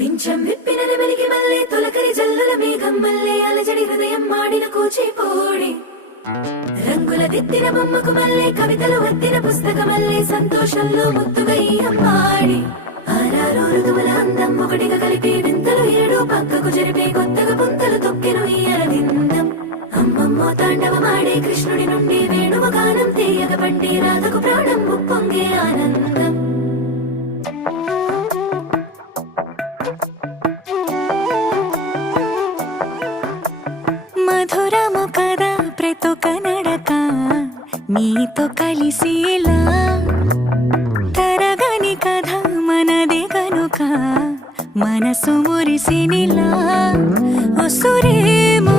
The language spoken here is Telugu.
పింఛం విప్పిన నెమలికి మల్లె తొలకరి జల్లుల మేఘం మల్లె అలజడి హృదయం మాడిన కూచిపూడి రంగుల దిద్దిన బొమ్మకు మల్లె కవితలు వద్దిన పుస్తకమల్లె సంతోషంలో ముద్దుగా ఈ అమ్మాడి ఆరారు ఋతువుల అందం ఒకటిగా కలిపి వింతలు ఏడు పక్కకు జరిపే కొత్తగా పుంతలు తొక్కెను ఈ అరవిందం అమ్మమ్మో తాండవమాడే కృష్ణుడి నుండి వేణువ గానం తీయగ పండి రాధకు ప్రాణం ఉప్పొంగే ఆనందం మధురము కదా ప్రతొక నడక నీతో కలిసేలా తరగని కథ మనదే కనుక మనసు మురిసినిలా ఉసురేమో